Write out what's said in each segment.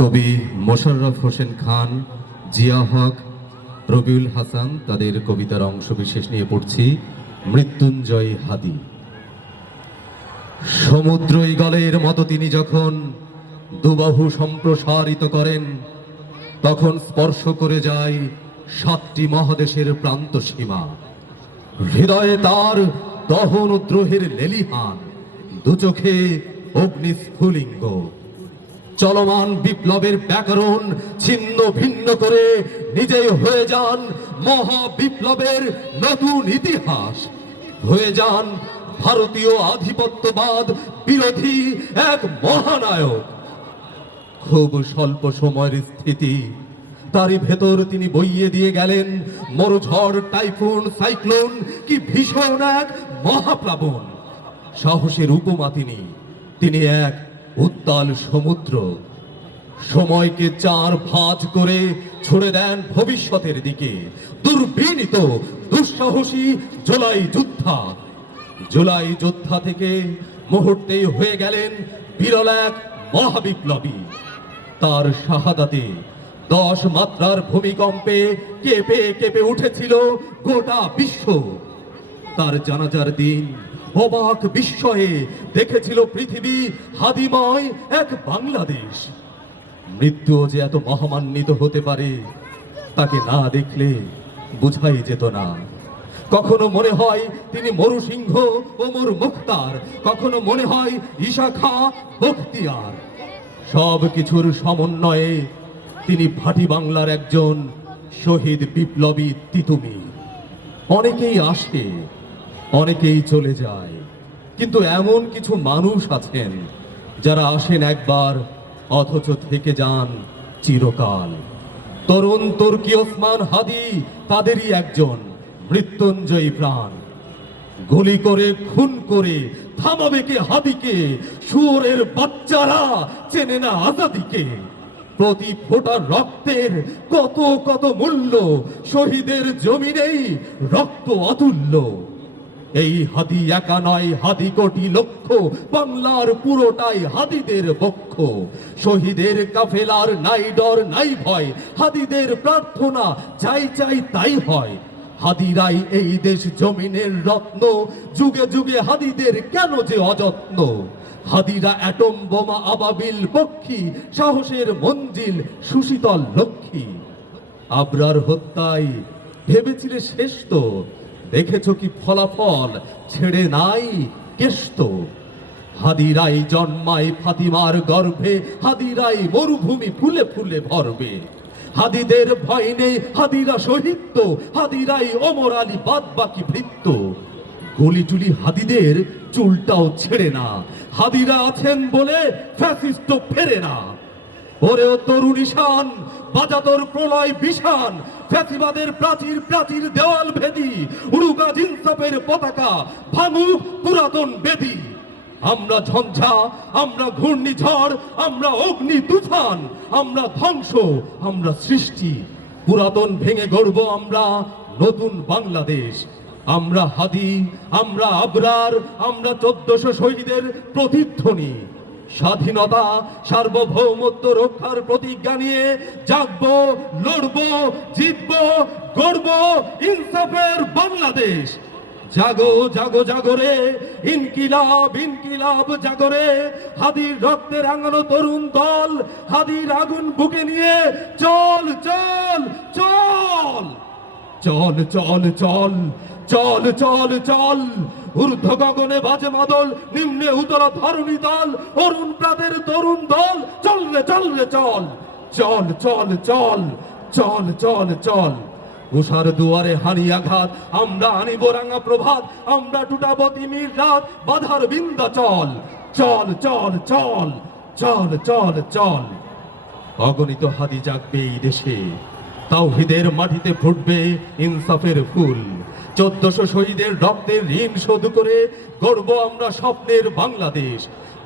কবি মোশাররফ হোসেন খান, জিয়া হক, রবিউল হাসান তাদের কবিতার অংশবিশেষ নিয়ে পড়ছি। মৃত্যুঞ্জয় হাদি। সমুদ্র ঈগলের মতো তিনি যখন দুবাহু সম্প্রসারিত করেন, তখন স্পর্শ করে যায় 7টি মহাদেশের প্রান্ত সীমা। হৃদয়ে তার দহন দ্রোহের লেলিহান, দু চোখে অগ্নিস্ফুলিঙ্গ। চলমান বিপ্লবের ব্যাকরণ ছিন্ন ভিন্ন করে নিজেই হয়ে যান মহা বিপ্লবের নতুন ইতিহাস। হয়ে যান ভারতীয় আধিপত্যবাদ বিরোধী এক মহানায়ক। খুব স্বল্প সময়ের স্থিতি, তারই ভেতর তিনি বইয়ে দিয়ে গেলেন মরুঝড়, টাইফুন, সাইক্লোন, কি ভীষণ এক মহাপ্লাবন। সাহসের উপমা তিনি এক উত্তাল সমুদ্র। সময়কে 4 ভাঁজ করে ছুড়ে দেন ভবিষ্যতের দিকে। দুর্বিনীত দুঃসাহসী জুলাই যোদ্ধা থেকে মুহূর্তেই হয়ে গেলেন বিরল এক মহাবিপ্লবী। তার শাহাদাতে 10 মাত্রার ভূমিকম্পে কেঁপে কেঁপে উঠেছিল গোটা বিশ্ব। তার জানাজার দিন অবাক বিস্ময়ে দেখেছিল পৃথিবী হাদিময় এক বাংলাদেশ। মৃত্যুও যে এত মহামান্বিত হতে পারে, তাকে না দেখলে বুঝাই যেত না। কখনো মনে হয় তিনি মরুসিংহ, ওমর মুখতার, কখনো মনে হয় ঈশা খাঁ, বখতিয়ার। সব কিছুর সমন্বয়ে তিনি ভাটি বাংলার একজন শহীদ বিপ্লবী তিতুমীর। অনেকেই আসে, অনেকেই চলে যায়, কিন্তু এমন কিছু মানুষ আছেন যারা আসেন একবার অথচ থেকে যান চিরকাল। তরুণ তুর্কি ওসমান হাদি তাদেরই একজন মৃত্যুঞ্জয়ী প্রাণ। গুলি করে খুন করে থামাবে কে হাদিকে? শুয়োরের বাচ্চারা চেনে না আজাদিকে। প্রতি ফোঁটা রক্তের কত কত মূল্য, শহীদের জমিনেই রক্ত অতুল্য। এই হাদি একা নয়, হাদি কোটি লক্ষ, বাংলার পুরোটাই হাদিদের বক্ষ। শহীদের কাফেলার নাই ডর নাই ভয়, হাদিদের প্রার্থনা চাই চাই তাই হয়। হাদিরাই এই দেশ জমিনের রত্ন, যুগে যুগে হাদিদের কেন যে অযত্ন। হাদিরা অ্যাটম বোমা আবাবিল পক্ষী, সাহসের মঞ্জিল সুশীতল লক্ষ্মী। আবরার হত্যায় ভেবেছিলে শেষ তো, দেখেছ কি ফলাফল, ছেড়ে নাই কেষ্ট। হাদিরাই জন্মায় ফাতিমার গর্ভে, হাদিরাই মরুভূমি ফুলে ফুলে ভরবে। হাদিদের ভয় নেই, হাদিরা শহীদ তো, হাদিরাই ওমর আলী বাদ বাকি ভৃত্য। গুলি টুলি হাদিদের চুলটাও ছেড়ে না, হাদিরা আছেন বলে ফ্যাসিস্ট ফেরে না। ওরেও তরুণ ঈশান, বাজা তোর প্রলয় বিষান, ফ্যাসিবাদের প্রাচীর প্রাচীর দেওয়াল ভেদি, উড়ুকা জিনসাপের পতাকা, ভাঙুক পুরাতন বেদি। আমরা ঝঞ্ঝা, আমরা ঘূর্ণিঝড়, আমরা অগ্নি তুফান, আমরা ধ্বংস, আমরা সৃষ্টি। পুরাতন ভেঙে গড়ব আমরা নতুন বাংলাদেশ। আমরা হাদি, আমরা আবরার, আমরা 1400 শহীদের প্রতিধ্বনি। স্বাধীনতা সার্বভৌমত্ব রক্ষার প্রতিজ্ঞা নিয়ে জাগবো, লড়বো, জিতবো, গড়বো ইনসাফের বাংলাদেশ। জাগো জাগো জাগরে, ইনকিলাব ইনকিলাব জাগরে। হাদির রক্তে রাঙানো তরুণ দল, হাদির আগুন বুকে নিয়ে চল চল চল চল চল চল চল চল চল। ঊর্ধ্ব গগনে বাজে মাদল, নিম্নে উতলা ধরণী দল, অরুণ প্রাতের তরুণ দল। চল রে চল রে চল, চল চল চল চল চল চল। উষার দুয়ারে হানি আঘাত, আমরা আনিব রাঙা প্রভাত, আমরা টুটাবো তিমির রাত, বাধার বিন্দা চল চল চল চল চল চল চল। অগণিত হাদি জাগবে এই দেশে, তাওহীদের মাটিতে ফুটবে ইনসাফের ফুল। 1400 শহীদের রক্তের ঋণ শোধ করে গড়ব আমরা স্বপ্নের বাংলাদেশ।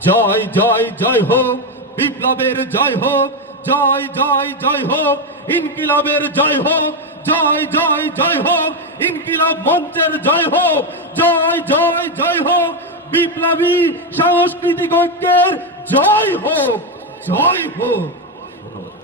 জয় জয় জয় হোক, বিপ্লবের জয় হোক, জয় জয় জয় হোক, ইনকিলাবের জয় হোক, জয় জয় জয় হোক, ইনকিলাব মঞ্চের জয় হোক, জয় জয় জয় হোক, বিপ্লবী সাংস্কৃতিক ঐক্যের জয় হোক, জয় হোক। ধন্যবাদ।